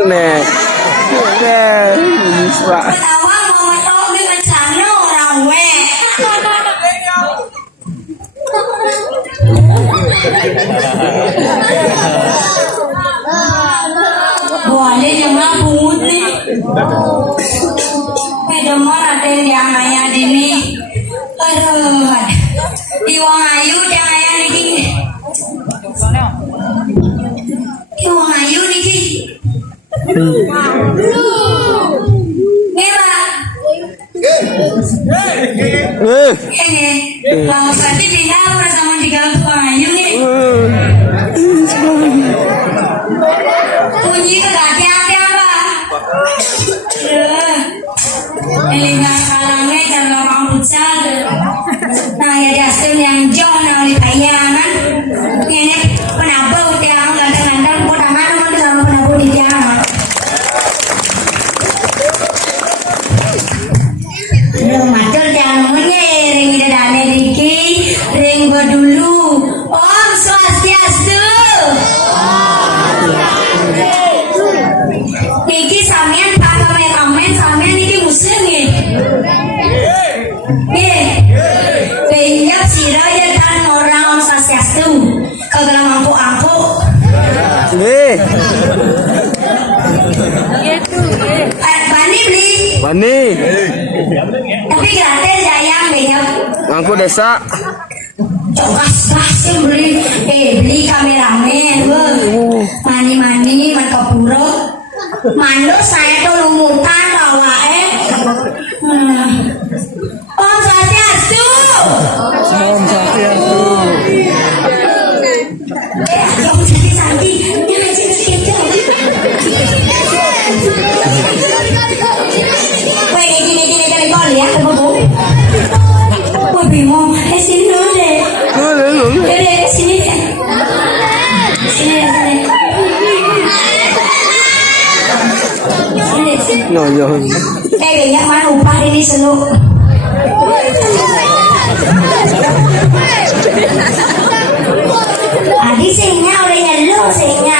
Nih, bisa. Ketawa mau tobi bencana orang we. Boleh jangan pungut nih. Kedemen ada yang ayah dini. Aduh, Iwang Ayu yang ayah niki. Iwang Ayu niki. Kalau tadi pindah bersama tiga pengayun nih. Bunyi kegati apa? Elingan kalangnya jangan rambut sal. Nah ya jasum yang jauh nang bayangan. Ini penabung yang ganteng-ganteng potongan mau sama penabung di jangan. Matur jangan ring dadane iki ring dulu. Om Swastiastu. Iki sampean pakai komen sampean iki musim nggih. Nggih. Penyap sira ya kan orang Om Swastiastu. Kagak mampu-ampu. Nggih. Bani beli. Bani. Tapi gratis jayang banyak. Ngangku desa. Cokas sih beli kameramen, mani man kepuro. Mandu saya tuh lumutan awake. Om Swastiastu. Om Swastiastu. Om Santi, nyaji sekejo. Kowe iki kali kol ya, kebo. Kowe bingung, sini dulu deh. Deh, sini deh. Sini. No, no. Yang mana upah ini seluk. Adi sehingga oleh nyelu sehingga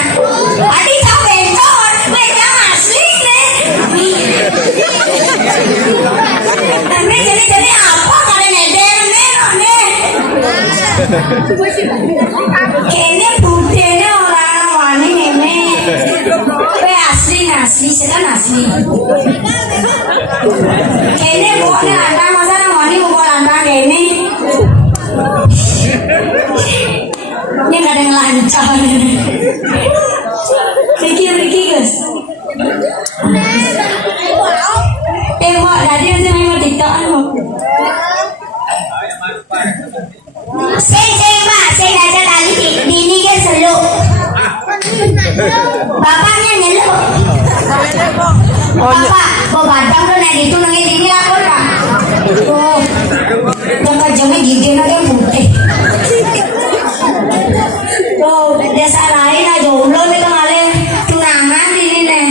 Adi tak bencor bencor asli nih. Tapi jadi apa kalau nyeder nih. Kayaknya budenya orang wani ini. Asli sekarang asli. Kayaknya bukan anda masa wani bukan anda ini. Ini nggak ada yang lancar. Riki guys. Wah, tadi masih main TikTok anu. Saya pak, saya ngajak tadi ini ke selu. Bapaknya nyelu. Bapak, kok badang lo naik itu nangis ini aku lah. Oh, tempat jamnya gigi nanti putih. Oh, desa lain aja jomblo nih kemarin tunangan ini nih.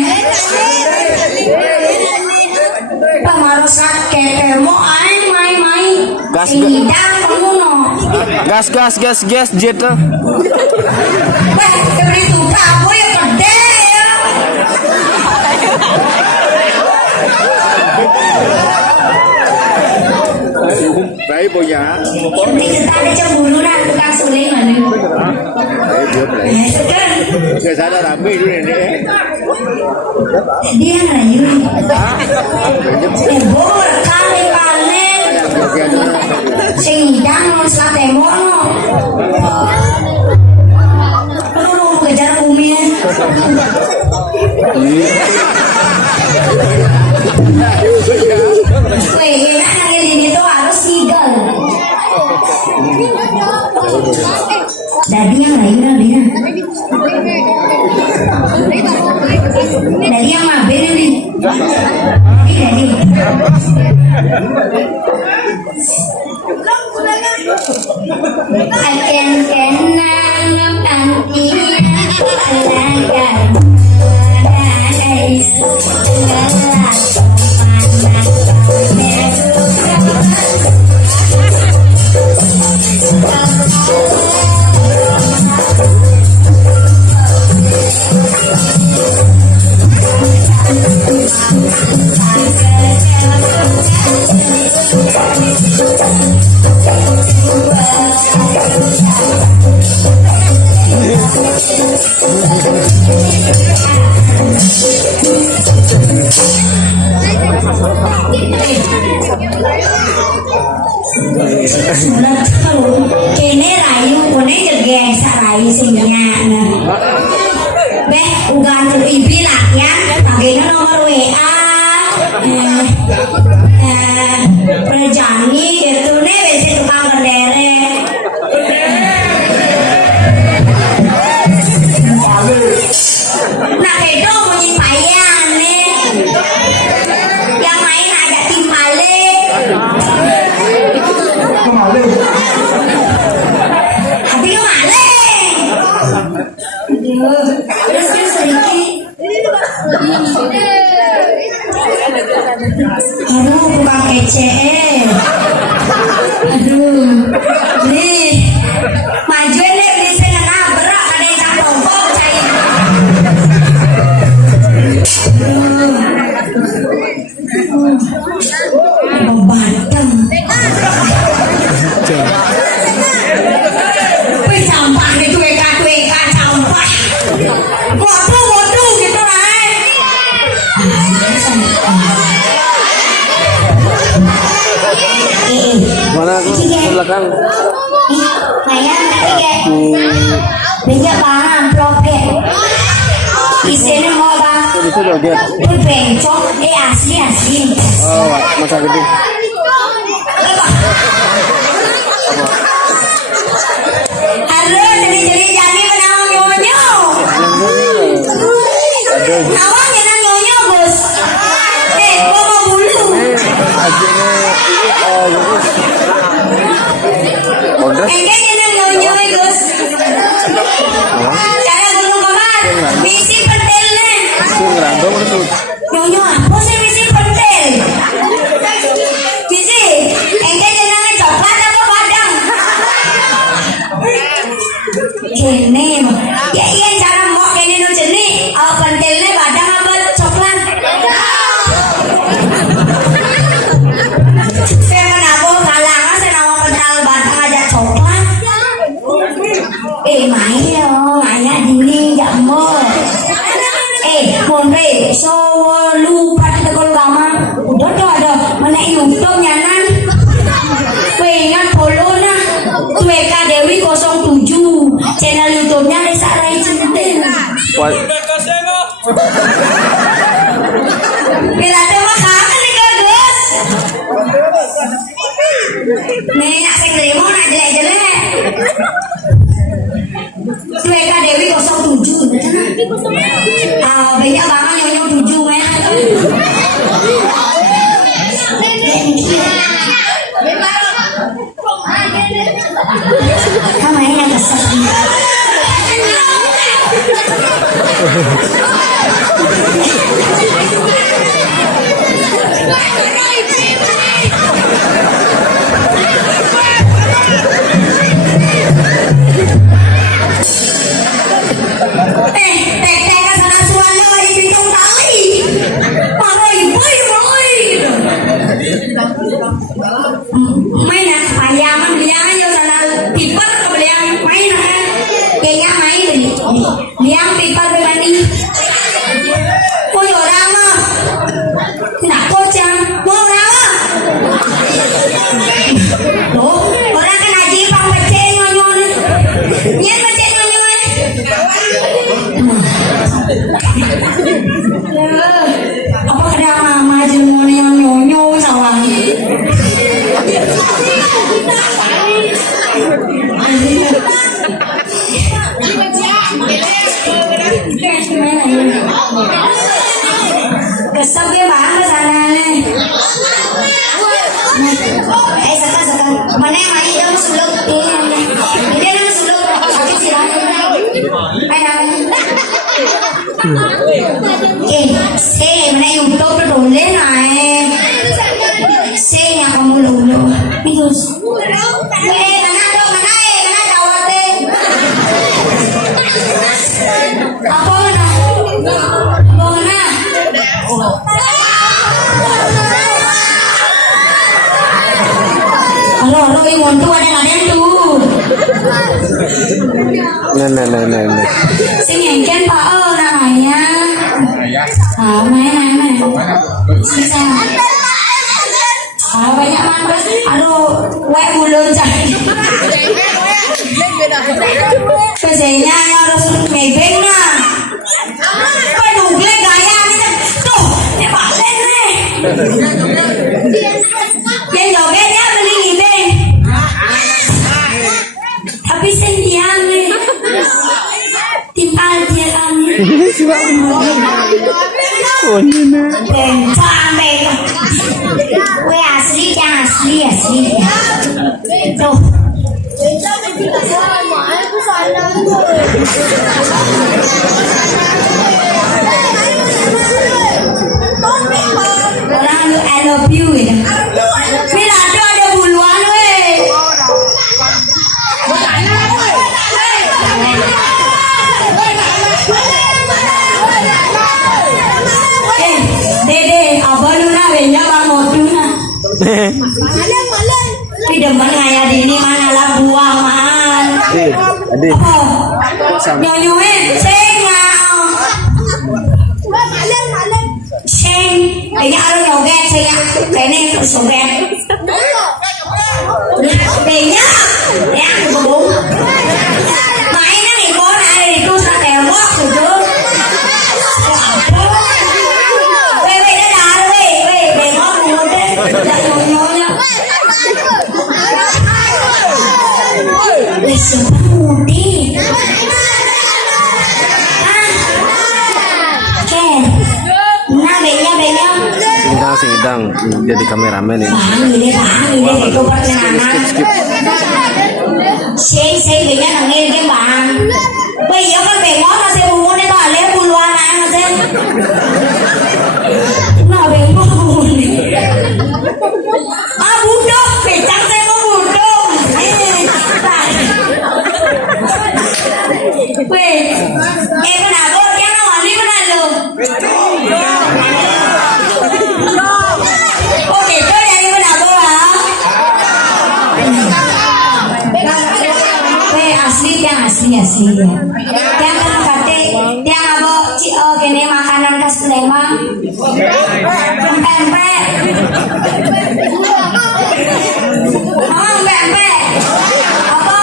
Pengaruh sakit termo main. Gas, Sidang penguno. gas, jet. Wah, beri tuka aku ya gede ya. Baik punya. Ini kita ada cemburu nah tukang suling mana? Sekarang Ke sana rame dulu ini. dia ngerayu. Bor kali. Sehingga selat emono. Lu kejar kuminya. Weh, enak nangil ini tuh harus tinggal. Dari yang lain dia. Dari yang maben ini. Dari. Akan kenang kantina alagan adai segala kene rayu kone jege sarai singnya beh ugan ibi lah ya bagainya nomor WA Rejani gitu nih besi tukang bendere nah itu bunyi payang nih yang main ada timpale Abi lu maling. Terus sedikit. Aduh, bukan kece. Aduh, nih maju nih di sana nabrak ada yang cakongkong cair. Membanteng. Wih sampah nih cueka sampah. Waduh gitu lah. Mana aku ke belakang? Bayang tadi kayak. Bisa paham, amplop kayak. Isinya mau bang. bisa joget. bencong asli. Oh, masa gede. Halo, jadi menang nyonyo. Awang kita nyonyo, Bos. Gua mau bulu. Engkau kita nyonyo, Bos. Cara gunung kamar, misi pentilnya. Nyonyo apa sih misi pentil? Misi, engkau jenangnya coklat apa padang? Kene, ya iya cara mau kene nu jenis, pentilnya padang apa coklat? Saya menabo kalangan, saya nama pental batang aja coklat. Main dong, ayah dini jamur. Monre, so lupa kita kalau kamar. Udah ada, mana YouTube nyanan. Ingat follow nah, Tueka Dewi 07, channel YouTube-nya Lesa Rai Cintin. Berarti mah kangen nih guys. Nenek sekelimo nak jelek-jelek. Tueka Dewi 07, banyak banget nyonya 7 men. Kamu yang kesel. Main payangan beliang aja sana piper ke beliang main kayaknya main beliang piper berbanding kau orang mah nak kocang mau orang mah tuh orang kan aja pang pecah nyon nyen pecah nyon apa kena mama jemon yang nyonyo sawang. Kesel dia banget sana nih. Sekarang mana yang main dong suluk ini dong suluk sakit silakan. Saya mana YouTube boleh naik. Saya yang kamu lulu. Terus. Mana jawab deh. Apa mana? Halo, yang tuh ada tuh. Nah. Sing engken Pak namanya. Main. Sisa. Banyak mantas. Aduh, wek bulun cah. Kerjanya harus nebeng nah. Kau dugle gaya nih tuh, balik nih. Yang jogetnya beli nebeng. Tapi sentian nih. Timpal dia kan. Sampai. Weh asli yang asli. Tuh. Orang lu I love you ya. Bila ada buluan weh. Dede, abah lu na benya bang modu na. Tidak mengayak dini mana lah buang man. Adik. Nyonyuwe, saya Sheng, kayaknya ada nyoget saya, kayaknya soget. Kayaknya, ya bubung. Mainnya nih kok, itu sa tewak gitu. Apa? kayaknya. Sidang jadi kameramen ini. Bang, itu perkenanan. Saya kayaknya nangis ke bang. Bây giờ con bé ngó nó sẽ buồn đấy tao lấy buồn loa này nó sẽ. Nó bé ngó buồn. À buồn đâu, bé trắng sẽ có buồn đâu. Quê, em có nào có em nó hoàn đi có nào được. Ô để tôi đây có nào tôi hả? Asli ya. Yang kan kate, yang abo kene makanan khas Palembang. Pempek. Oh, pempek. Apa?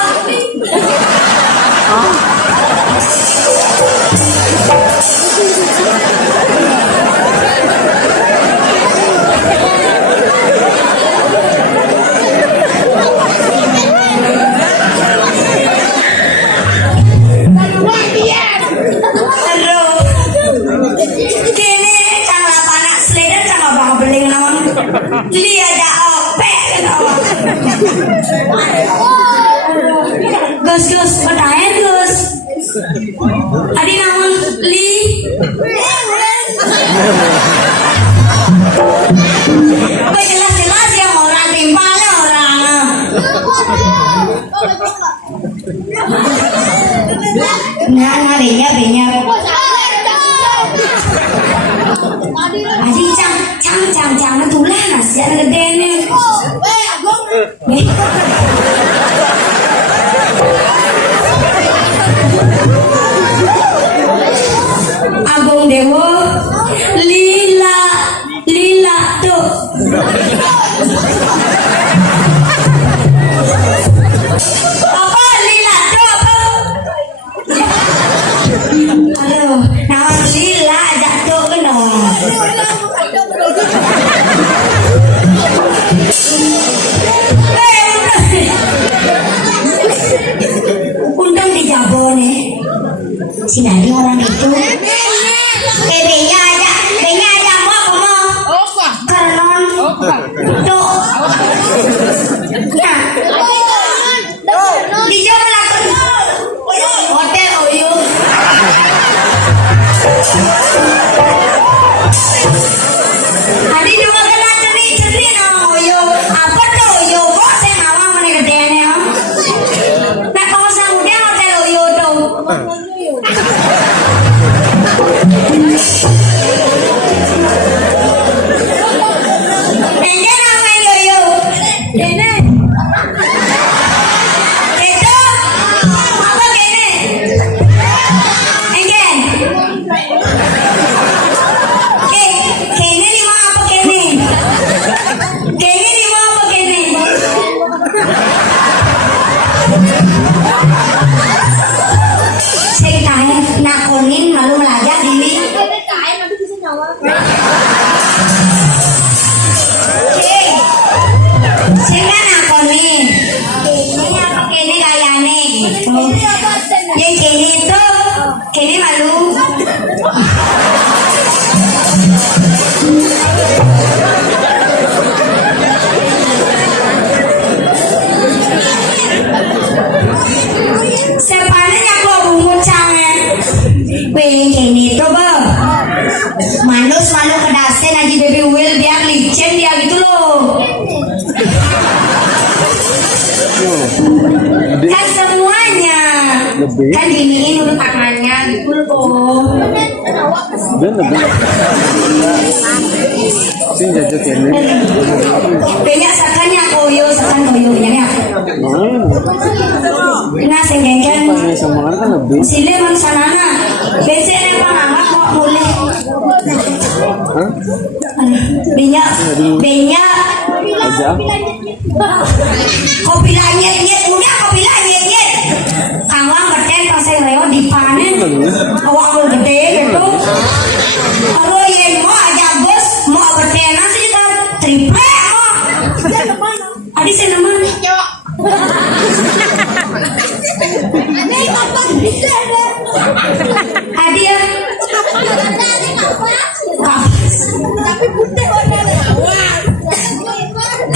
Lia ada opek Gus pertanyaan Gus adi namun Li jelas yang orang timpalnya orang ngarinya Adi cang itu lah nasi ada gede nih. Agung Dewo lila tuh. Apa lila tuh apa? Aduh, nama lila jatuh ke dong. Undang di Jabon si Nadi orang itu benya aja mau kanon tuh di Jabon hotel Oyo Adi juga kena cerita nama Oyo apa tuh Oyo kok saya ngawang mana gedeannya nah kalau samudnya hotel Oyo dong Dene namanya Oyo Dene itu apa Dene Engen Kene lima apa Kene Kene lima apa Kene saya tanya nakonin malu melajak diri saya kan nakonin Kene apa Kene kayane gitu yang Kene itu Kene malu sepanjang aku bungut cangan pengen Kene itu bang malu kedasen aja baby Will biar licin dia gitu loh kan semuanya kan giniin dulu tangannya gitu loh Sing jajan ini. banyak sakannya koyo ya nah senggengen Semangat kan lebih. sile mansanana biasanya pangangat kok boleh banyak Aja. kopi lanyet udah kopi lanyet kawang gede pas saya lewat dipanen awak gede gitu kalau yang mau aja bos mau bertena sih kita triple mau adi senaman adi ya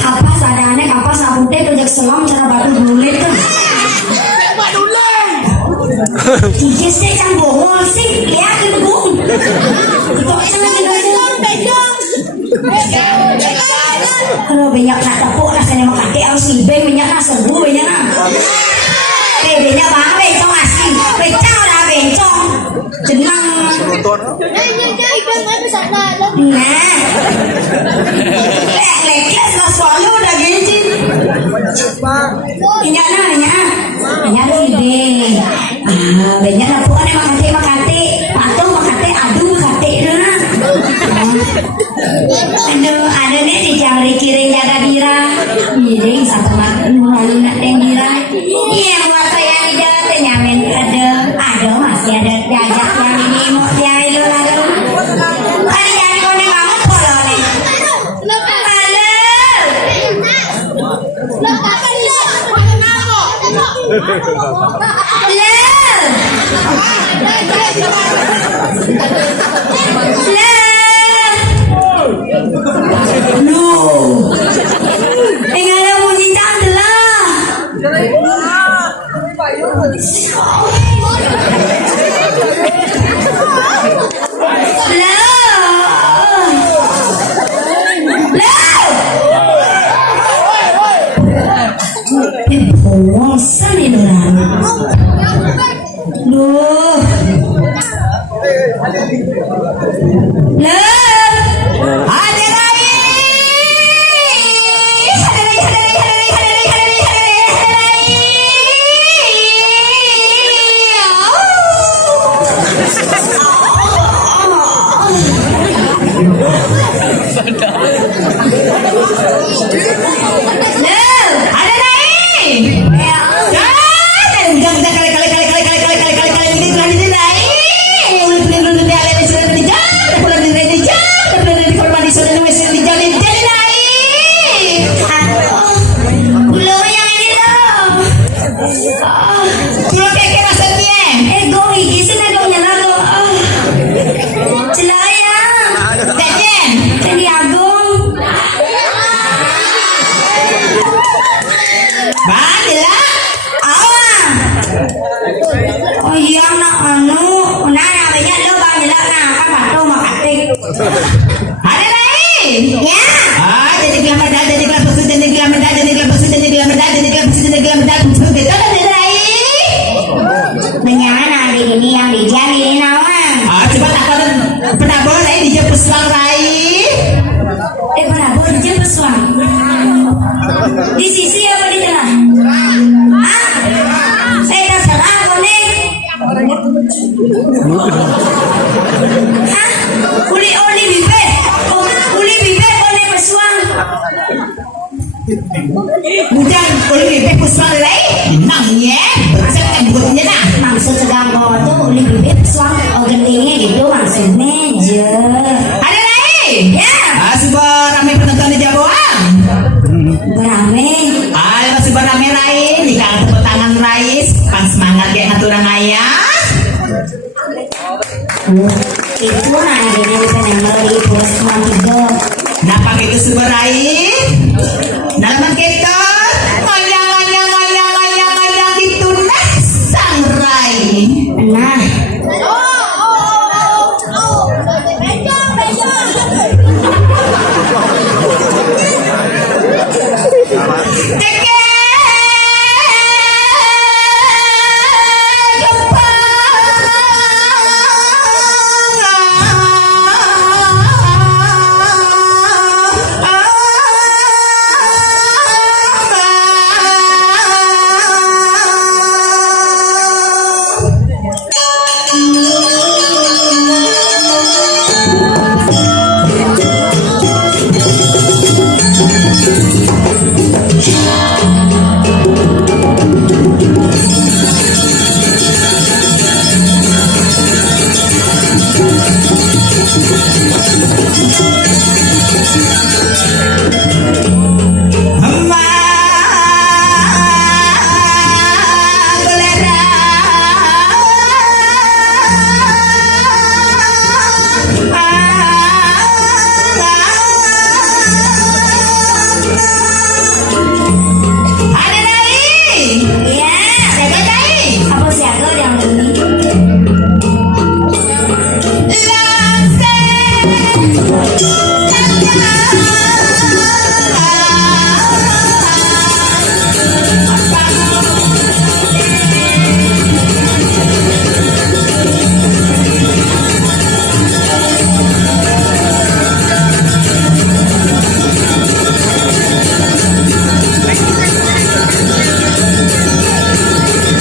Kapas adanya kapas abute kerja selam cara batu bulet tuh. Iya sih can bongol sih lihat itu bung. Kok jangan pegang. Kalau banyak kata pun rasanya makake harus libeng banyak nak serbu banyak nak. Banyak banget bencong asing bencong lah bencong. Jenang. Nah. Lek-lek lah swallow udah gencin. Banyak nah banyak libeng. Banyak lah pun ada makate patung makate aduh makate itu nah. Aduh, ada nih di jari kiri jaga dira. Miring satu makan lalu nak dira. Iya, buat saya di jalan nyamen ada masih ada jajak yang ini mau dia itu lalu. Ada yang kau nih mau polo nih. No. Engala bunyi candelah. Bosan ini orang. Duh. Ada lagi. Oh iya nak anu, nah banyak lo bang lah nah kan batu makatik. Ada lagi? Ya. Jadi kelamar dah, jadi kelamar pasut, jadi kelamar dah, jadi kelamar pasut, jadi kelamar dah, jadi kelamar pasut, jadi kelamar dah. Betul ada lagi? Banyak hari ini yang dijadi ini nawan. Cepat aku pernah boleh dijemput suang rai. Pernah boleh dijemput suang. Di sisi apa di tengah? Saya terserah boleh. Uli bibe, uli bibe boleh bersuang. Bukan uli bibe bersuang lagi, namanya maksudnya bukannya nah. Maksud sedang bawa tuh uli bibe bersuang, gentingnya gitu maksudnya je. Ada lagi? Ya. Sebuah ramai penonton di Jaboang. Berame. Masih berame lain, jika tepuk tangan Rais, pas semangat kayak ngaturang ayah. Itu nah ini bukan yang beli bos tuan tiga. Napa gitu seberai? Nama kita ngoyang gitu nah sang rai. Nah.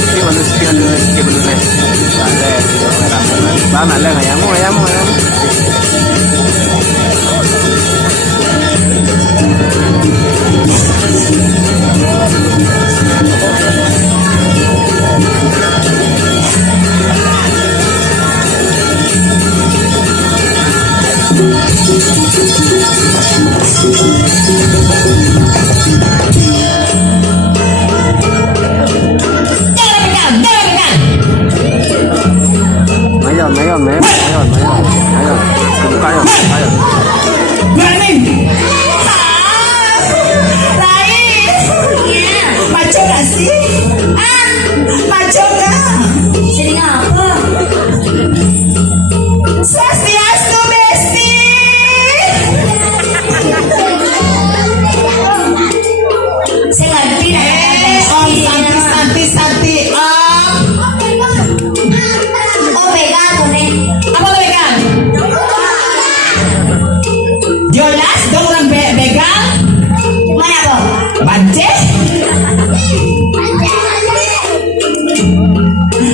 Ini manusia dulu, sekian dulu nih. Bale, bale, ayamu, ayamu, ayamu. Mayon, mayon, mayon, mayon, mayon, mayon. Kebuka ayo, ayo. Berani. Rais. Iya. Maco gak sih? Maco gak? Jadi ngapa? Swastiastu Besti. Saya ngerti dah. Om Santi Santi Om. Oh pegang tuh nih. Apa tuh begal? Jolas dong orang begal. Mana kok? Bance.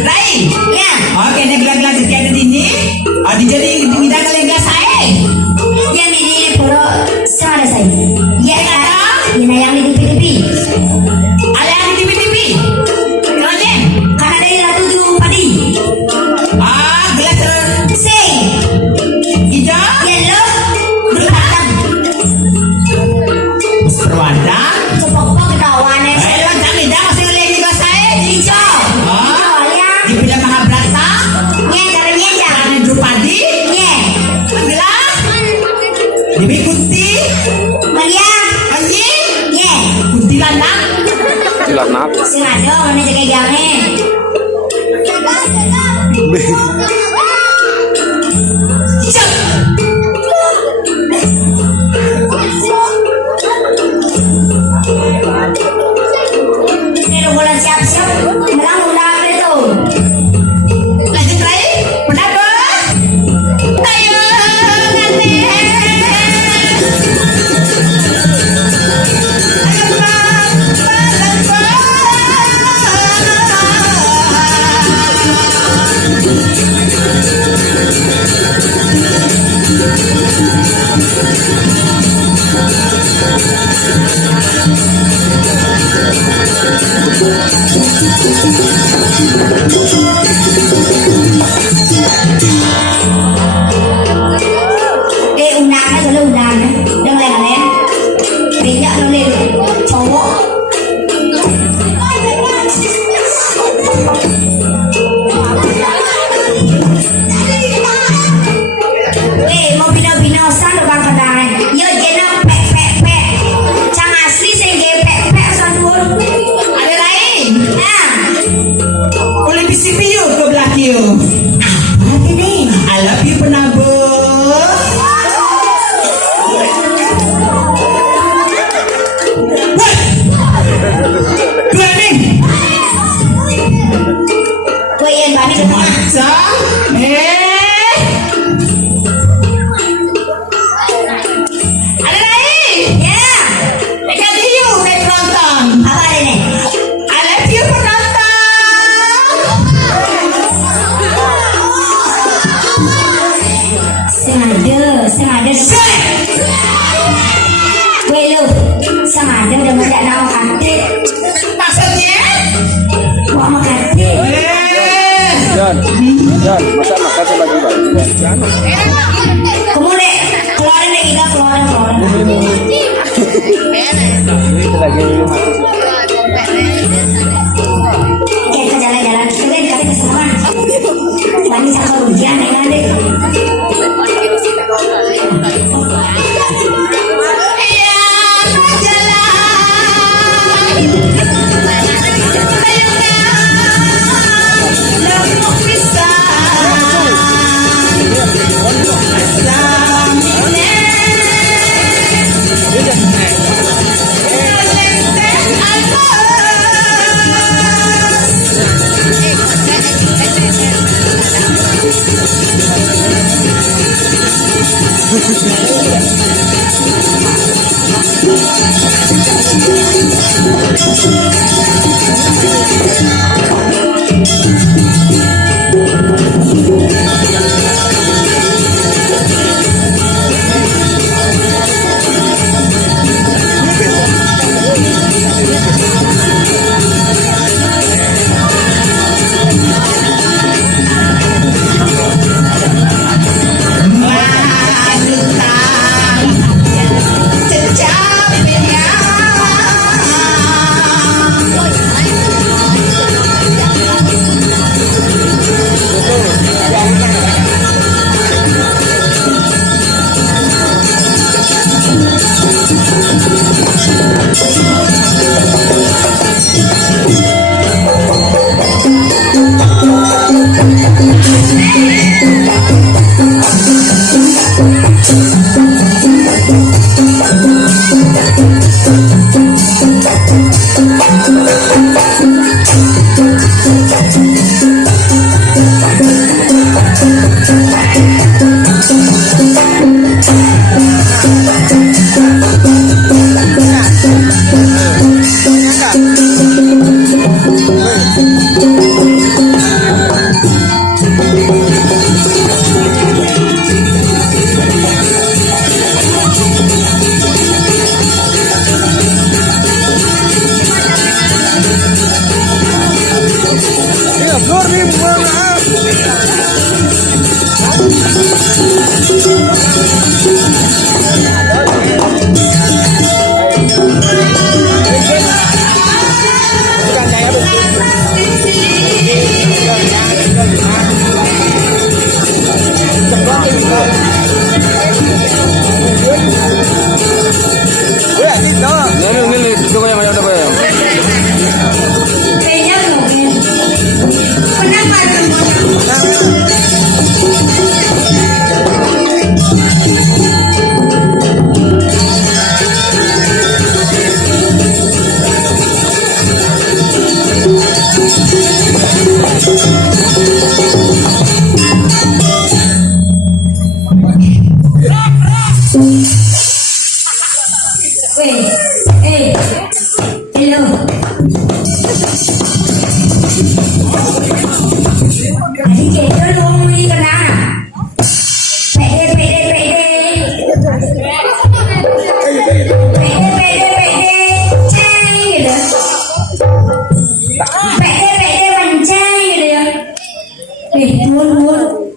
Rai. Ya. Oke, ini gelas-gelas yang ada di sini. Oh, dijadi kita kalian gelas saya. Yang ini pura sana saya. Ya kan? Ini yang di TV. Ada yang di TV. Kenapa? Karena dari ratu tuh padi. Ah, gelas Sing. hijau. Yellow. Berwarna. Berwarna. Cepok-cepok ketahuan ya. Loncat hijau masih ngeliat di gelas saya. Hijau. Oh, Soalnya. di film Mahabharata. Nye caranya jangan. Ada Drupadi. Nye. Gelas. Dewi Kunti. Maria. Anjing. Nye. Kuntilanak. Silanak. Sengaja mana jaga jangan. Cep. Ini bulan siap-siap. Merang undang itu. Lanjut Rai. Pendapat. Ayo nanti. Undangnya dulu undangnya. Đừng lên lên. Vì nhận nó lên chỗ. Mau pindah-pindah sana bang kedai. Yo jenang pek. Cang asli sehingga pek santur. Ada lain. Nah, Oleh PCPU ke belakang. apa nih? I love you penabur. Berani. Gue yang balik ke tengah. Macam. Ada lain. Ya, Ikan hiu kayak penonton. apa ini? I love you penonton. Sengaja. Gue lu, sengaja udah nggak nama kantin. Maksudnya? Gua mau kantin. Jan, Jan, masa makan sama juga. Kamu deh, keluarin deh kita keluarin. Itu lagi Oke, kita jalan-jalan. Kita dikasih kesenangan. Bani sama ujian ya kan deh. Iya, jalan. Ayo nak bisa. Salamnya.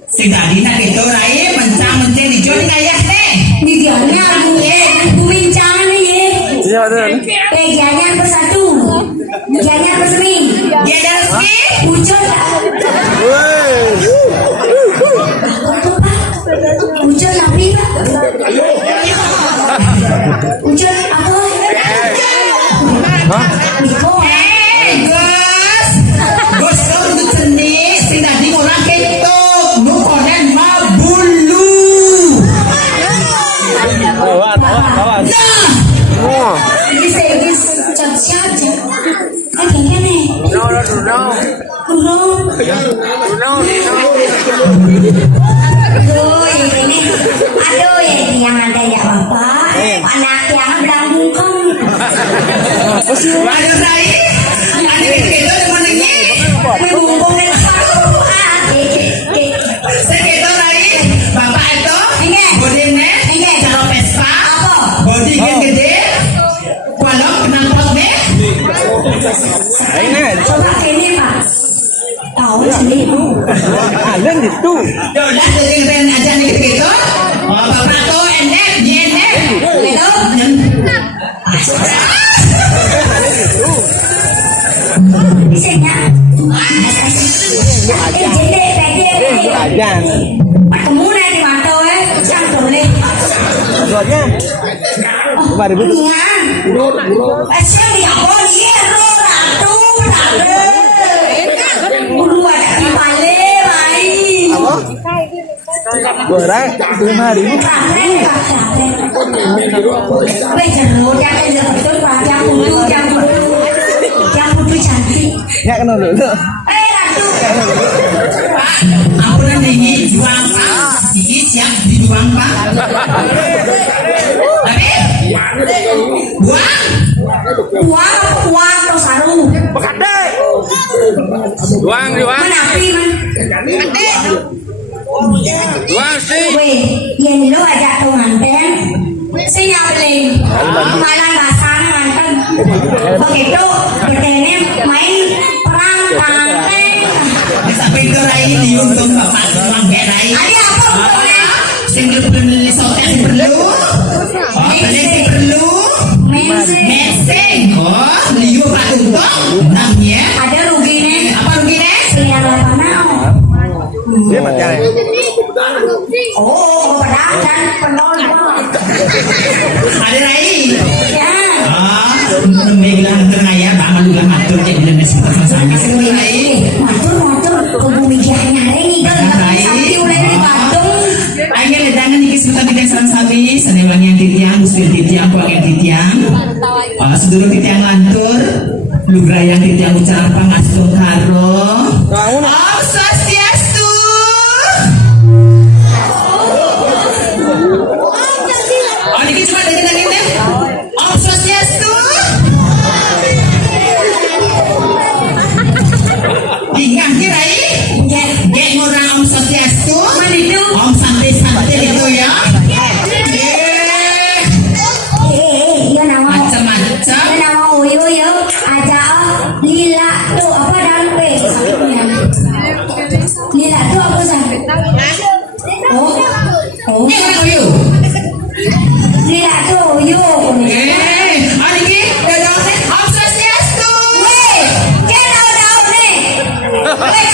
Sing tadi nak itu rai mencang-mencang di joni ayah deh. Di jalannya aku bincang nih. Iya betul. Jangan bersatu, jangan bersemi. Dia ada rezeki. Ucul, ucul tapi ucul apa? Gus, Gus untuk seni. Sing tadi orang ketok, nu konen mabulu. Awas. Oh. Ini segis caca. Kayaknya nih. No. Aduh, yang ada ya bapak, anak yang belakang kan. Waduh rai, ada itu teman ini. Menghubungkan aku, Sekitar rai, bapak itu, bodinya, cara Vespa, apa? bodi gede, kolom penampak deh. Ini. Coba ini pak. Tahu sini. Ada gitu. Udah dengerin aja nih gitu. Bapak tuh enek, dia enek. Gitu. Bisanya. Jadi pede. Ada. Ketemu nanti waktu jangan boleh. Soalnya. 5.000. Iya. Asal ya boleh ratu. Ulu ada di Bali, baik. Goreng 5.000. Ya kenal dulu. Pak, aku nanti juang pak, ini siap dijuang pak. Tapi, buat Doang, doang. Menapi man. Doang sih. Weh, yang lo ada tuh manten. Saya beli malam basah manten. Begitu bertanya main perang tanteng. Sampai itu Rai diuntung bapak selang Rai. Ada apa untungnya? Single beli sotes perlu. Oh, beli perlu. Meseng. Oh, liu pak untung. Namanya. Ada ruginya. Apa ruginya? Siang apa mau? Dia macam Oh, pedang dan penolong. Ada Rai. Ya. Ah, bilang ternaya pak malu lah matur jadi lebih sama sama Rai. Motor kebumikiannya ini kan sampai mulai di Bandung. Ayo jangan dikis kita bikin sami senewan yang titiang, musbil titiang, buang yang titiang. Sedulur titiang lantur, lugra yang titiang ucapang astung karo. Om Swastiastu. Oh, ini cuma dari tadi deh. Om Swastiastu. Ingat Rai? Gak ngurang Om Swastiastu. Om santai-santai itu ya. Iya nama. Macam-macam. Iya nama Uyo yo. Ada Lila tuh apa dan pe. Lila tuh apa sih? Oh. Orang Uyu. Lila tuh Uyo. Hari ini dadah Om Swastiastu. Weh, dia daun nih. Weh,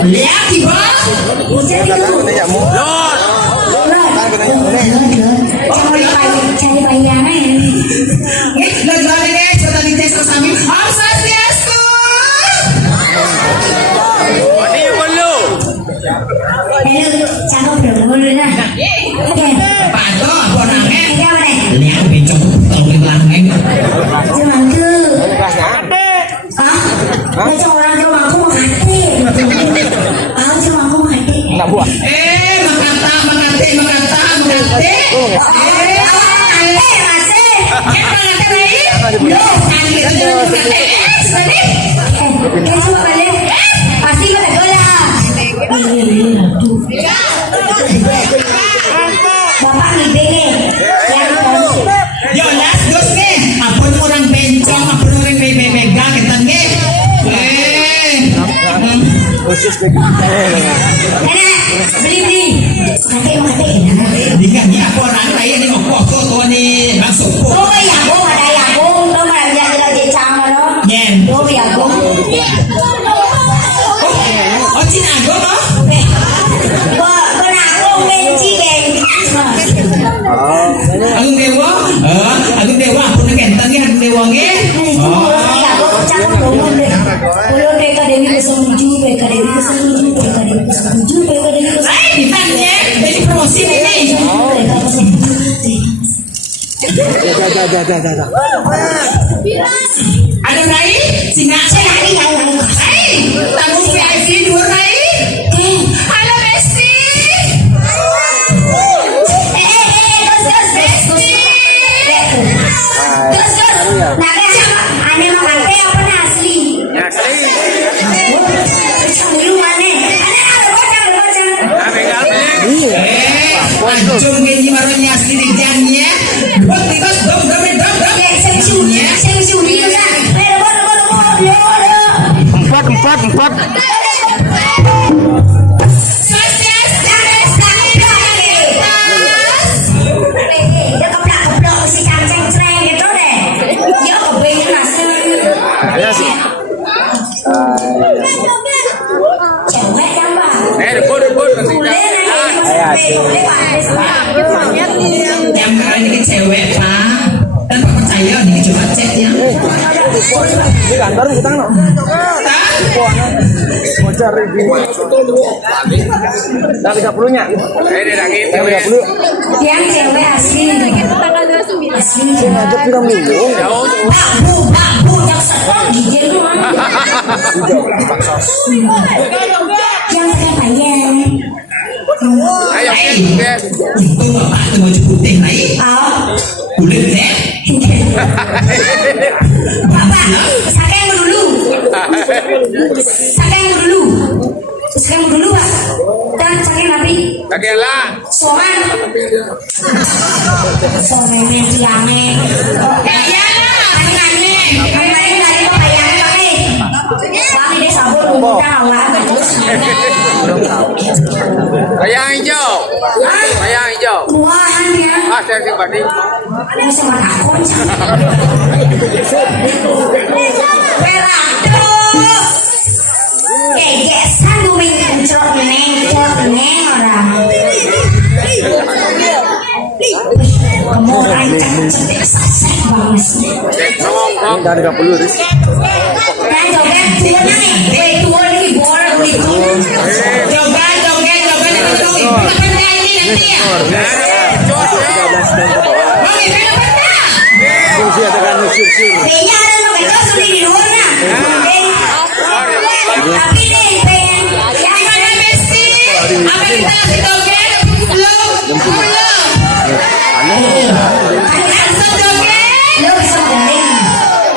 Lihat tiba. Cari bayangan ini. Lagi deh, coba dites kami. Om Swastiastu. Ini perlu. Hello, cakap dulu lah. Oke. Pado, apa namanya? Ini apa nih? Ini aku bincang tolong bilangin. Cuma ke. Ah, baca orang cuma aku mau hati. Ah, cuma aku mau hati. Buah. Makata. Pasti pada gola. Bapak ngide Yolas, dos nih. Apun orang bencong, apun orang mega ketan nih. beli. Mati. Dingin apa orang lain ni ngokok tu ni masuk. Oh, ya aku ada ya aku. Lo malah bilang kita cama lo. Nyen. Oh, ya aku. Oh, Cina go no? Aku benci geng. Agung dewa, aku nak kentan ni agung dewa ni. Ditanya, jadi promosi ni. Ada lagi? Singa saya lagi. Tamu VIP dua lagi. Halo Besti. Anjung ni marunya asli di jannya. Buat tikus dom. Empat. Ya sih. Repot nanti. Yang kali ini cewek Pak. Dan Pak percaya nih coba cek ya. Di kantor kita no. Mau cari di. Dah 30-nya. Dia 30. Yang cewek asli. Asli. Ngajak kita minggu. Babu yang sekong gigi lu. Yang pakai bayang. Ayo, Itu Bapak itu baju putih naik. Kulit deh. Bapak, saya yang dulu. Saking dulu. Saking dulu Pak. Dan saking nabi. Kakek lah. Soan. Soan yang siangnya. Ya lah. Sakingannya. Kemarin dari pepayang pakai. Kami deh sabun tahu Bayang hijau. Bayang hijau. buahan ya. Ah, saya simpati. Ini sama takut. Beratu. Kegesan duming kuncrot neng orang. Kamu orang cantik sasek banget. Ini dari 30 Riz. Nah joget tuan nih. Tuan ini bola begitu. Joget. Kapan nyanyi nanti ya? 13 tahun ke bawah. Mau gimana pernah? Fungsi ada kan sir-sir. Kayaknya ada nomor sudah di luar nah. Tapi nih pengen yang mana Messi? Apa kita si joget? Belum. Aneh. Bisa joget? Lo bisa joget?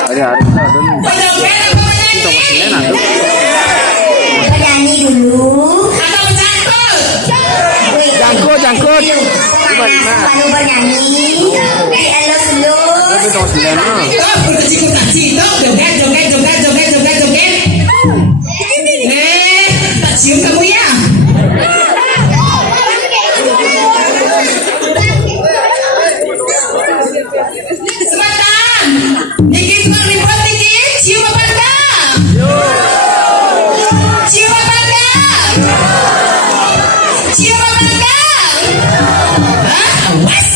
Hari-hari kita ada nih. Joget apa menyanyi? Kita masih enak tuh. Penyanyi dulu. Atau Jangkut. Lalu bernyanyi. Halo seluruh. Tapi tahun 9. Tok, udah cukup nasi. Tok, joget. Tak cium kamu ya? Sebentar. Niki tukang ribut Niki. Cium apa enggak? Cium apa enggak? Cium apa enggak? Hah? Awas.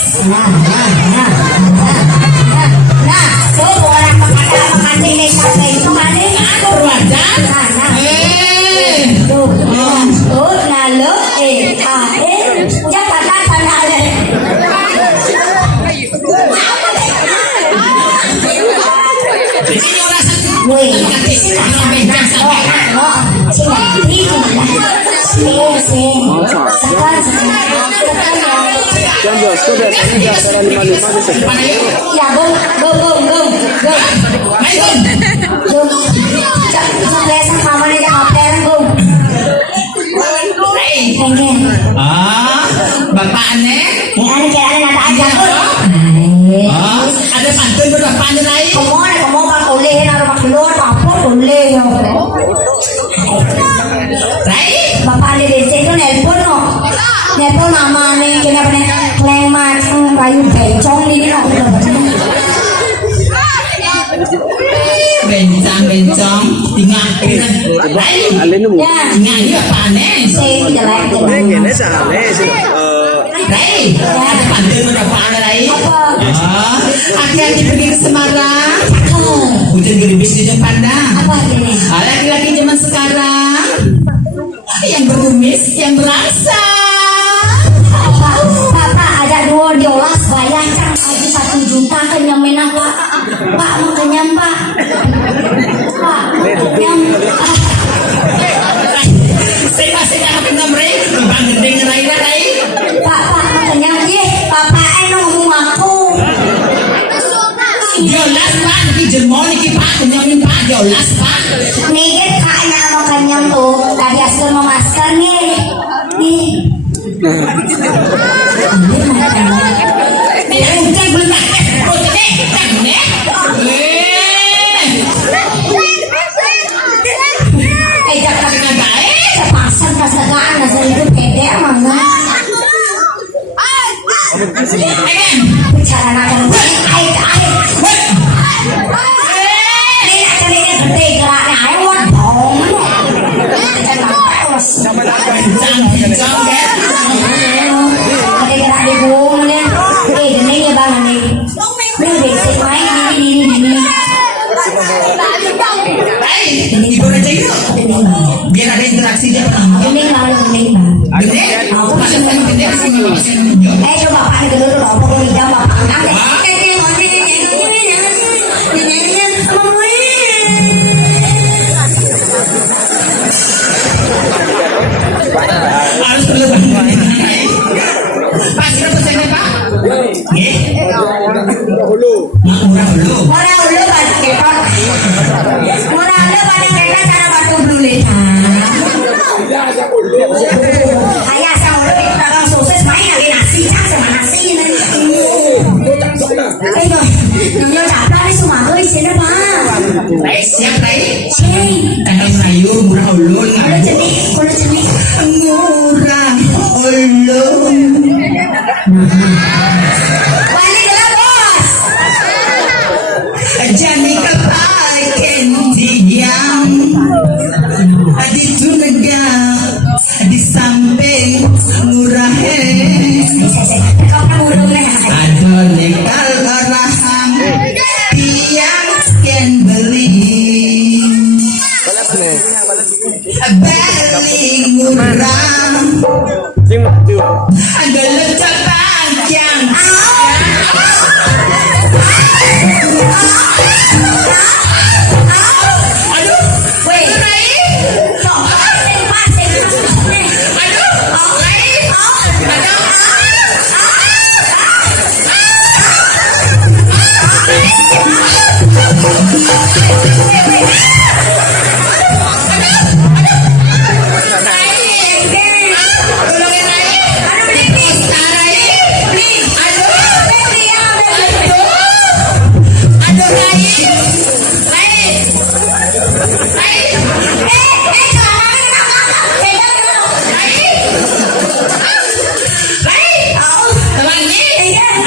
Nah, tuh orang makan ini sampai itu mana? Aduh, wajan. Tuh, lalu jangan tanda ada. Ini orang satu. Woi, Jam 12 tuh biasanya di acara 55 di sekitar. ya bung. Biasa kamu nih kapten bung. Pengen. Bapak aneh. Ini kira nada aja bung. Ada pantun berapa anda lain? Kamu pak kuliah naruh pak keluar apa kuliah? Rai? Bapak ada di situ nelpon no. Nelpon nama nih kita punya klemat kayu bencong ini no. Bencong, tinggal. Alin mu. Ya, Tinggal ini apa aneh? saya jelek. Ini salah sih. Rai, ada pantun berapa anda lain? Hati-hati pergi ke Semarang. Hujan gerimis di jam pandang. Apa ini? Laki-laki zaman sekarang yang berkumis, yang berasa. Bapak ada 12 bayangkan aja 1 juta kenyang menang pak. Pak mau kenyang pak. Pak kenyang. Saya masih tak kena mereka. Bang gendeng rai. Pak mau kenyang ye. Bapak ngomong aku. Jolas pak, niki jemol niki pak, kenyangin pak, jolas pak. Nih kakaknya mau kenyang tuh. Tadi asal mau masker nih. Nih. Hujan belum pakai, Jangan baik. Pasang pasangan asal itu pede mana? Bicara nak air. Ini nak cari gede geraknya air wan dong. Gede gerak di bung ni. Ini ya bang ni. Ini basic main ini. Ibu aja yuk, biar ada interaksi dia. Ini lalu ini bang. Gede, aku masih gede sini masih nunjuk. Coba pak ini dulu dong. Pokoknya jam bapak. Harus perlu bantuan. Pak, berapa sen pak? Murah dulu. Murah dulu pada ketot cara batu dulu. Ayo, namanya capra ni semua tu di sini apa? Rai siap Rai. Ceng, Tangan Melayu murah ulun. kalau jenis, Murah ulun. balik lah bos. Jadi kepaken tiang. Di tunegak di samping murah Kau nak urung lah. adone kal rahang tiang ken beli beli murah Sing tu. ada lecak panjang aduh Weh, kau pasang pasang ni. aduh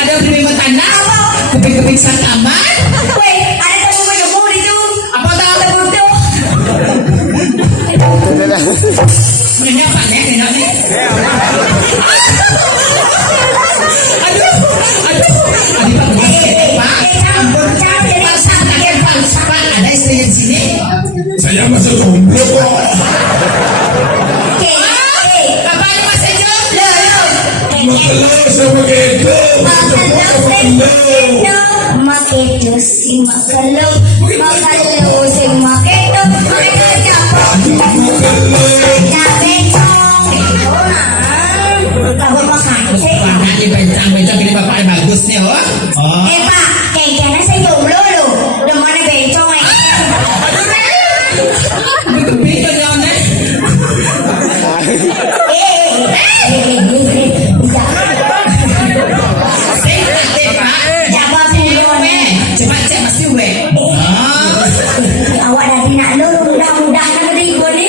ada pribadi tanah keping-keping sakaman apa tahu ini apa nih ini aduh Pak ada istrinya di sini Saya masih jomblo kok. apa ini Mas Ejo Kalau sama gitu, Makedo si makelo si makedo Kamu makan Wah, ini bencang ini bapaknya bagus nih oh Pak, kayaknya saya jomblo loh. Udah mana bencong keping kan ya nih Jawab dulu nih. coba cek pasti we Awak dah nak lu mudah-mudah kan ribu ni.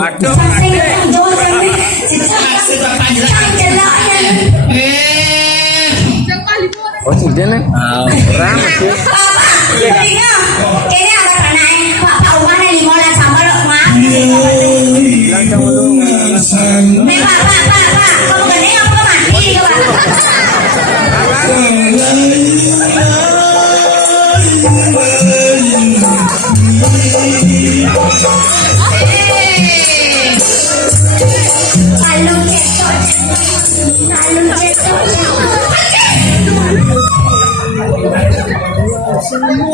Aduh, Saya yang jauh ni. maksud bapak jelas Saya jelaknya. Oh, sudah nih. Orang masih. Kayaknya ada tanah Pak Pak Umar ni lima sama lo mak. Langsung dulu. Pak, kamu gede apa mati ke Pak? Alun cetok.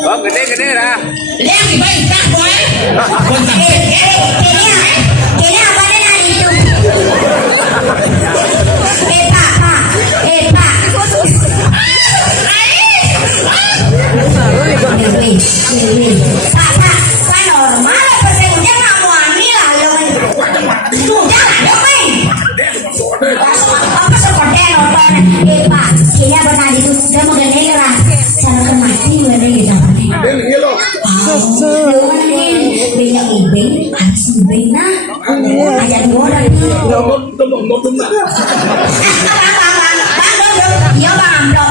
oh gede dah. yang dibantah boy kontak Kayaknya apa nih hari itu? Pak. Pak normal persennya kamu ani lah lo. Sudah lah apa seperti nonton? Pak, kayaknya pernah itu sudah mengenai lah. Cara mati mengenai gitu. Banyak ibing, harus ibing nah. Ajar dua orang itu. Iya bang, dok.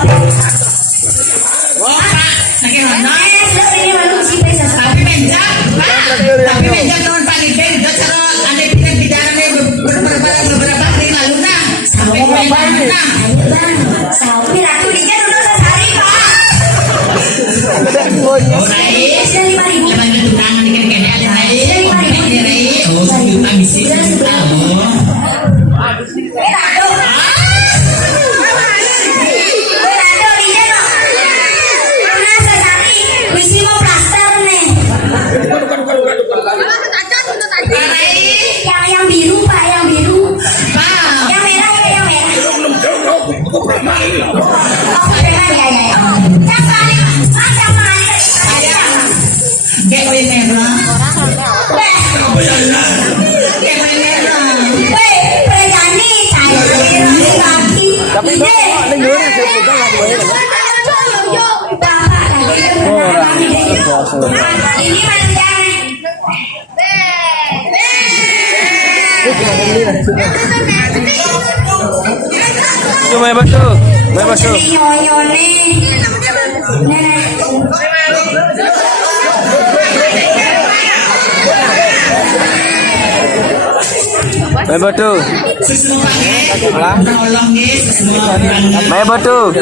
sakit mana Ini malu si pesa. tapi meja tahun pagi itu cara ada pindah nih beberapa hari lalu nah sampai kemana nah Ayo bang, sawi ratu dia dulu sehari pak. oh naik Sudah 5.000. lepas itu tangan dikit ada naik oh sejuta bisa sejuta oh Ratu. Ratu dia dong. Karena sehari mesti mau plaster nih. Yang biru pak, yang biru. Pak Yang merah ya, yang merah. Aku pernah ini. Oh, merah ya. Sama kayak koin merah Apa ya? kayak koin merah Weh, perjani saya lagi. Tapi Ide. ini mana jangan. Itu main batu. Main batu. Nyonya nih. Main batu. Sesemua nolong nih, sesemua orang Main batu.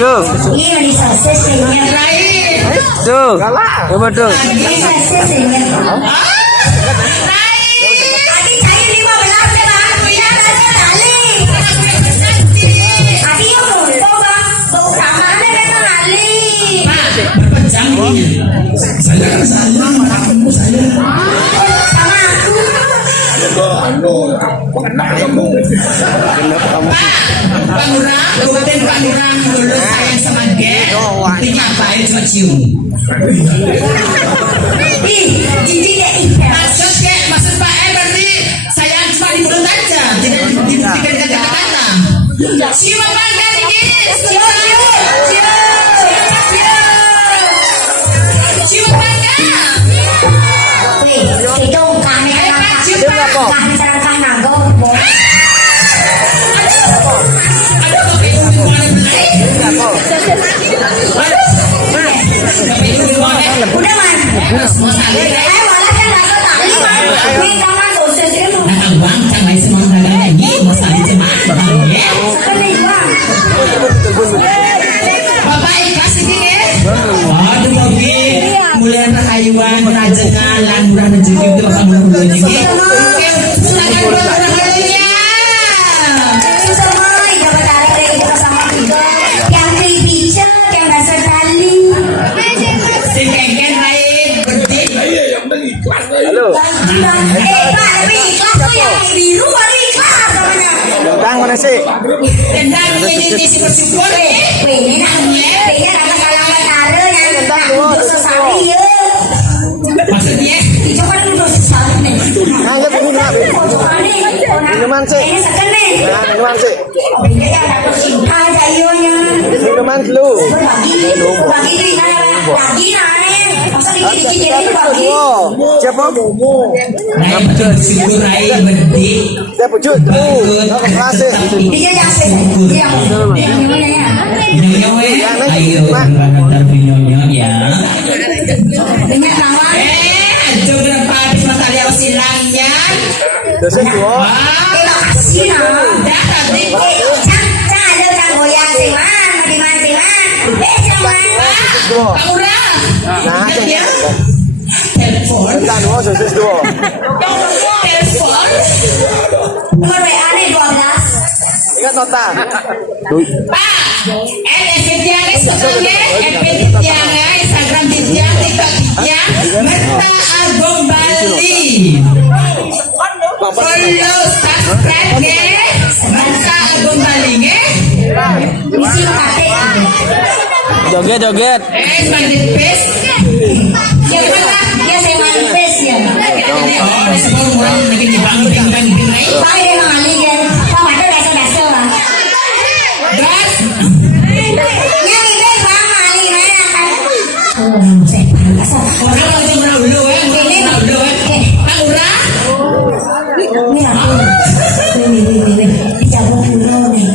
Tuh. Ini di sosis ini. Tuh. Main batu. Ini sosis ini. Tadi saya 15 ya bang. Tidak ada kali. Tadi yang belum bang. Bau samarnya memang kali. berpejam ini. Saya kan sama kamu saya. Sama aku. Pak Lurah, Kabupaten Pak Lurah dulu sayang sama dia. Tinggal baik cuma cium. Ih, jijik deh ih. Maksud Pak berarti sayang cuma di mulut aja, tidak dibuktikan kata-kata. Cium apa dikit? Cium, Cium apa? Wih, itu kami kami serangkan nago. Udah man. Ayo malah kan nago tadi man. Ini jangan sosis itu. Nakang bang, canggay sa mga dagang ini, masali sa mga bagay. Kami bang. Bapak ikhlas ini ya? Aduh Bobi, mulai rakayuan, raja ngalan, murah na juga itu bakal mulai ini. Oke, silakan mulai-mulainya. Semua dapat tarik dari kita sama tiga. Yang tripica, yang dasar tali. Si Keken lain, berarti. Saya yang mengikhlas saya. Halo. Pak, tapi ikhlas tuh yang biru baru ikhlas namanya. Tang mana sih? Tendang ini si bersyukur ya. Wih, ini namanya, ini nama kalangan taruh yang untuk sesali ya. Maksudnya, Itu kan untuk sesali nih. Anggap ini kenapa? Minuman sih. Ini second nih. Minuman sih. Ini yang dapat cinta jayunya. Minuman dulu. Bagi itu lagi naik. Masa dikit-dikit jadi bagi. Siapa? Rai betul bersyukur Rai berarti. Dia pujuk tuh. Apa kelasnya? Dia yang spesial. Yang ini ya. Nyonya we, ayo antar nyonya ya. Banyak lawan. Aduh berapa habis matahari awas hilangnya. Dosen dua. Terima kasih nah. Dah tadi. Cang ada cang goyang sih man. Di mana sih man? Cang man. Dua. Pak Lurah. Nah, Ingat ya. Telepon. Tentang dua, dosen dua. Telepon. Nomor WA nih 12. Ingat nota. Pak. LSD tiang sebelumnya. FB tiang Instagram tiang TikTok tiang. Meta Agung Bali. Follow subscribe ya. Meta Agung Bali ya. Isi kate. Joget, joget. Mandit Pace. Siapa lah? Dia saya manifest ya. Oh, semua orang lagi dibangun dengan binai. Pak dia ngali kan. Pak ada dasar-dasar lah. Gas. Yang ini bang ngali mana kan? Oh, saya pantas. Orang lagi meraulo ya. Ini meraulo ya. Pak Lurah. Ini aku. Wih. Dicabut dulu nih.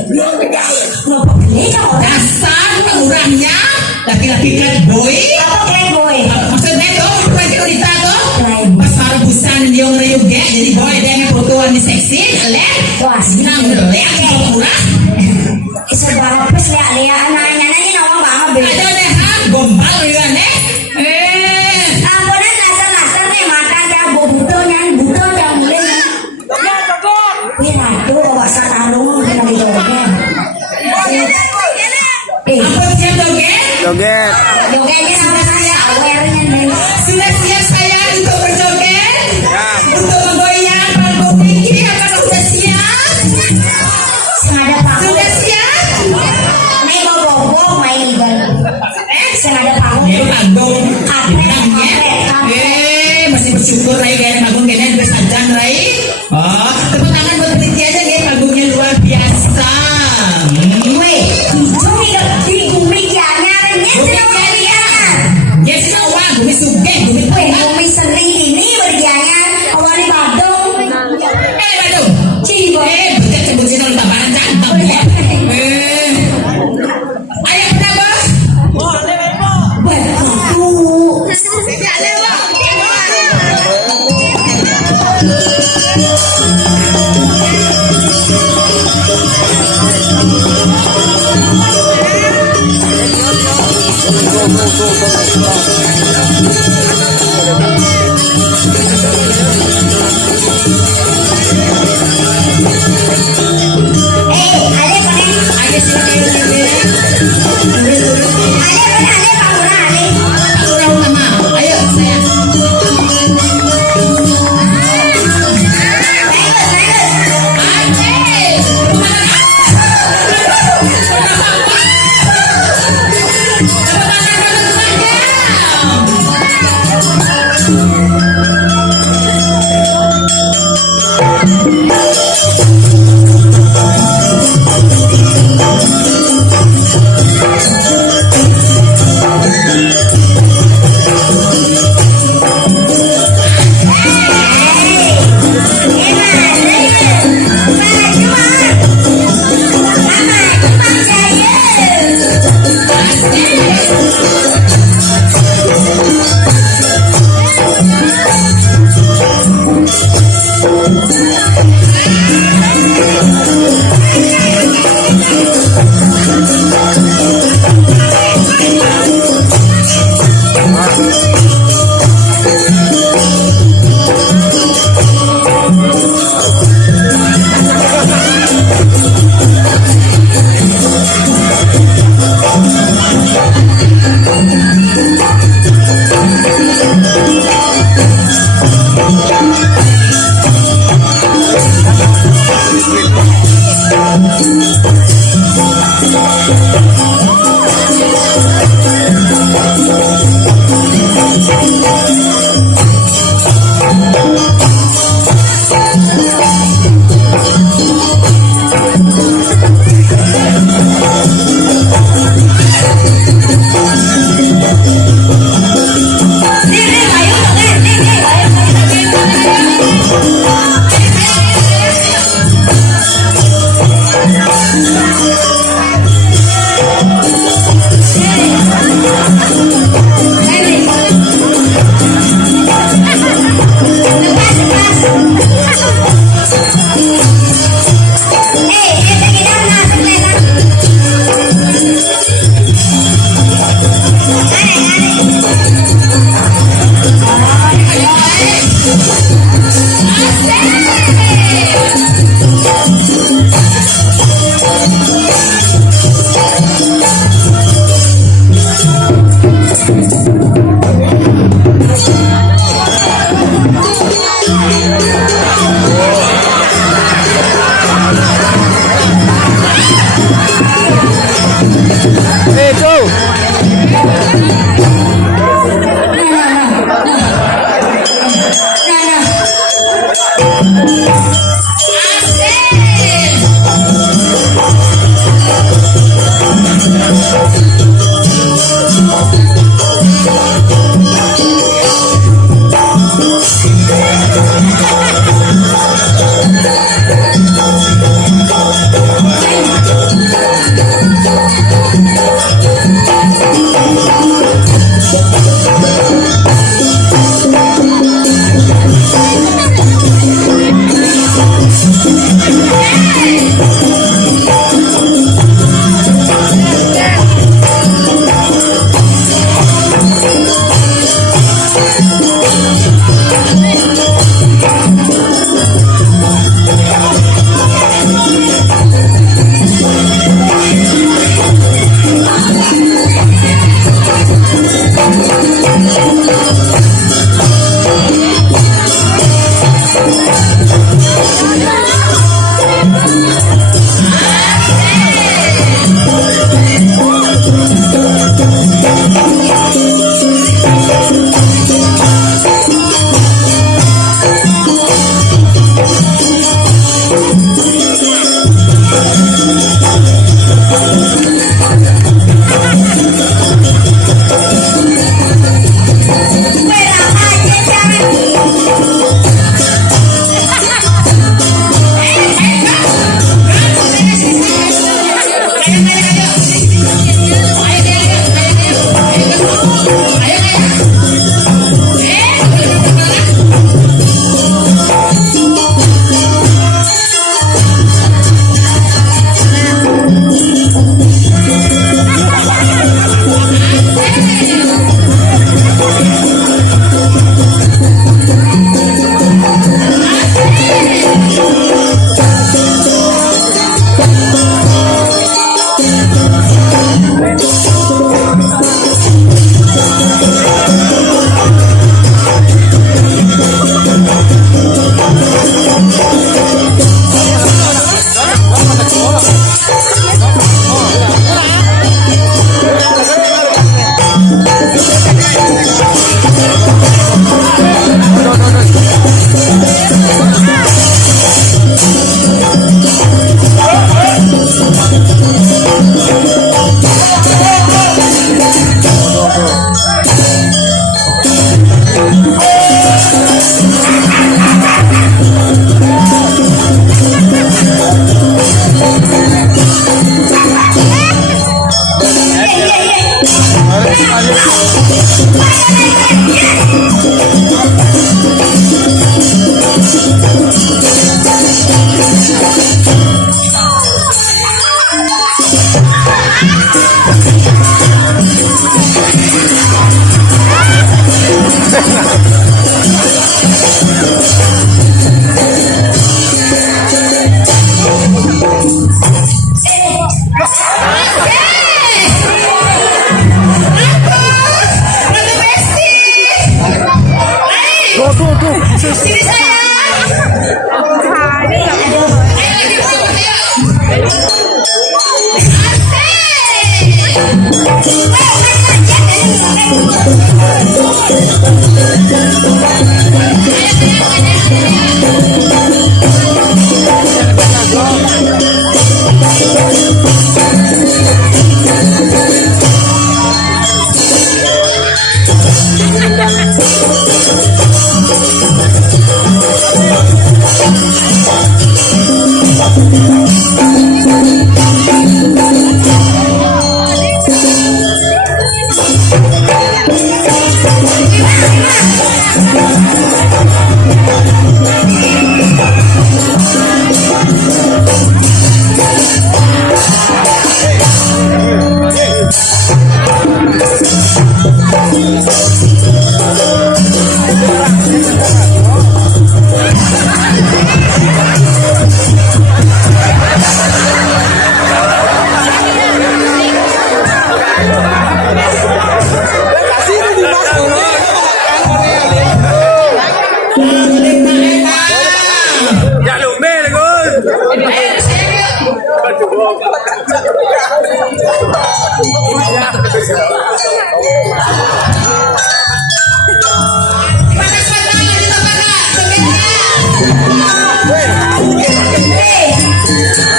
Kenapa ini cowok? Dasar Pak Lurahnya. Laki-laki kan boy. Apa playboy? Maksudnya tuh, pernah wanita tuh. Lain. Pas marebusan yung rayuge, jadi boy dia yang fotoan di seksi, lihat. Wah, Senang lihat Pak Lurah. sebarang pes lihat nanya nawang banget deh. Ada deh, gombal ya nih. Ampunan laser nih makan ya butuh yang mulai. Ini ratu bawa sarung dari joget. Apa sih joget? Joget. Jogetnya sama saya awarenya nih. Sudah siap saya untuk berjoget? Untuk menggoyang panggung tinggi, apakah sudah siap? Sengaja panggung. Sudah siap? Nih mau bobok main ikan. Sengaja panggung. Ya panggung, bintangnya. Masih bersyukur Rai kayaknya panggung kayaknya bersajan Rai. Oh, tepuk tangan buat Titi aja nih, panggungnya luar biasa. Weh, itu nih di gumik ya nyaranya senang Ya sih uang, Lurah utama. Ayo saya.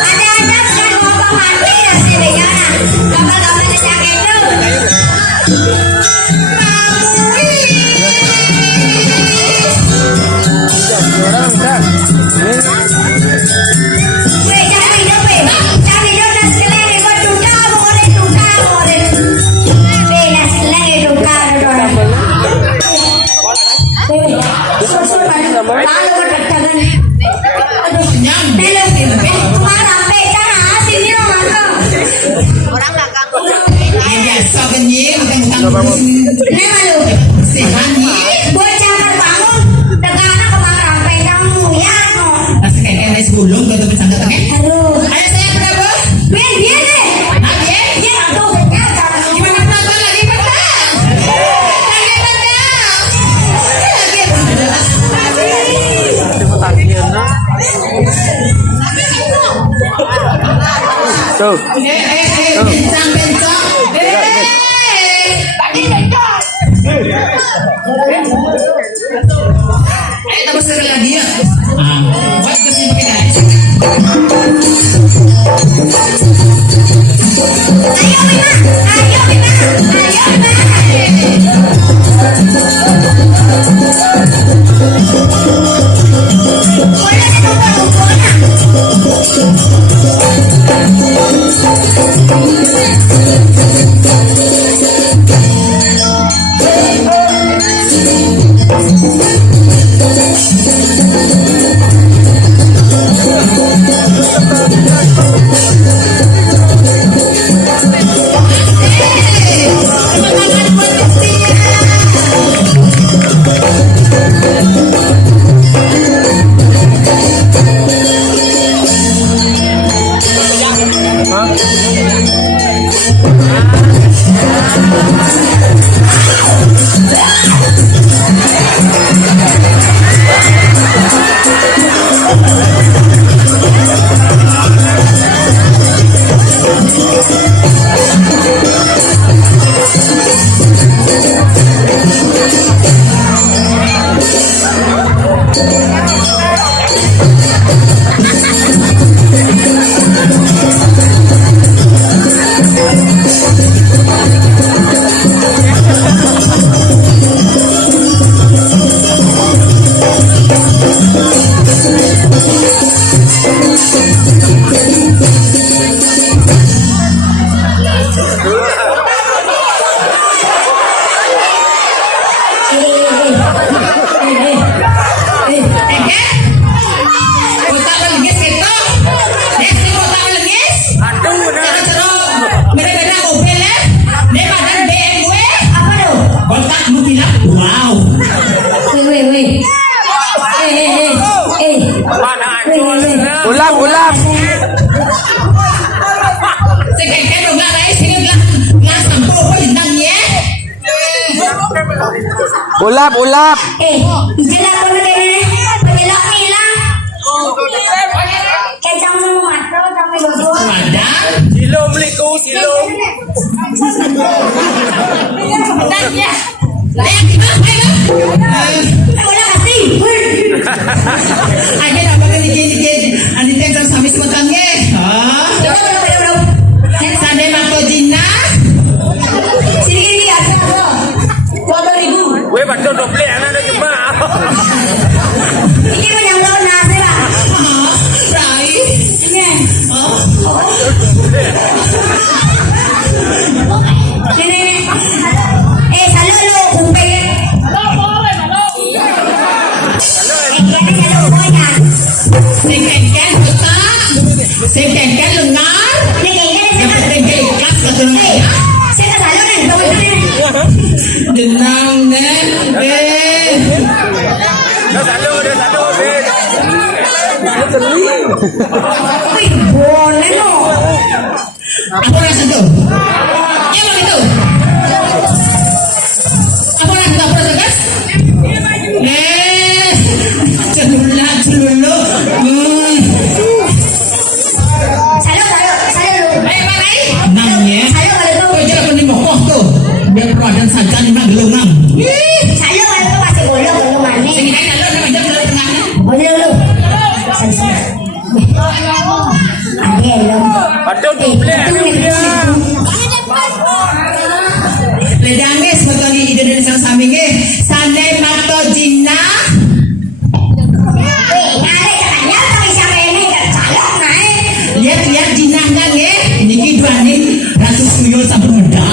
Ada-ada sudah ngomong mati ya sih dengan gambar-gambar cecak itu. Weh, jangan hidup, weh. Jangan hidup dan sekalian ikut duka, boleh duka, boleh. Weh, dan sekalian ikut duka, orang. Weh, susul balik. Lalu berdagangan. Aduh, belum. Marah, jangan sini lo mantap. Orang belakang. Iya, sobenye utang-utang Kenapa lu? sehan nih. Bocah terbangun, tegana kemarah, kamu ya no. Pas kayak es gulung gue tuh bercanda kan? Aduh. Ayo saya berapa? Biar deh. Biar aduh. Gimana penonton lagi pada? Lagi pada. Tuh. Bencang. Ayo tambah sekali lagi ya. Buat kesini pakai guys. Ayo Ulam. Sekalian dong lah guys, ini gelas sampo apa bintangnya? Ulap. Jalan ko na kayo pagilak nila. Kaya dyan mo mato, dyan mo luto. Madam, Silom liku, silom. tanya. Ayo, Wala kasi. ayo na mga ligid. Ano tayo sa samis mo tangge? Sanay mako din na? Sige, asa ko. 2,000. Weh, baca doble anak ada cuma. Hindi mo nang loan na, diba? Right? Yan. Sa lolo, kumpay. Second lunar. Yang penting ke ikhlas katanya. Saya kesaluran, bawah Denang nen. Dah satu. Wih, boleh no. Apa rasa tu? Ya begitu. Apa rasa guys? Celulu. Salud. badan sagak lima gelungan. Saya kalau itu masih bolong mana? Sing kae kalau nama jam kalau tengahnya. Boleh lu. Ada lo. Aduh, double Ledangnya sebetulnya ide dari sang sampingnya. Sandai mato jina. Ngale katanya tapi siapa ini calon naik. Lihat jinahnya nge. Niki dua nih ratus tuyul sabun medal.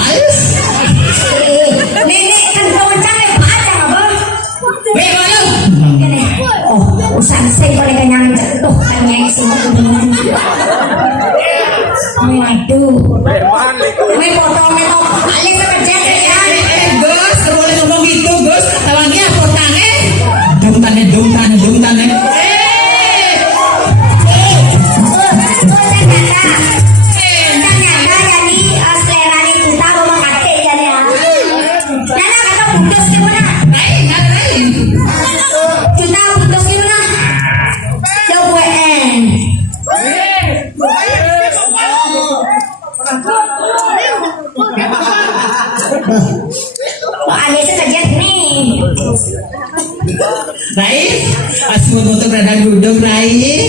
Nenek kan kencang panjang abang. Weh malu. Oh, usaha saya boleh kenyang jatuh hanya semua begini. Waduh, ini potongnya kok balik kerja ya. Gus, boleh ngomong gitu Gus. Tawangnya potangnya. Dungtane. Ternyata jadi selera ini kita mau kate jadi ya. Nana kata putus gimana? Lain. Kita putus gimana? Coba ada sekejap nih. Rai, asmut untuk radang duduk Rai.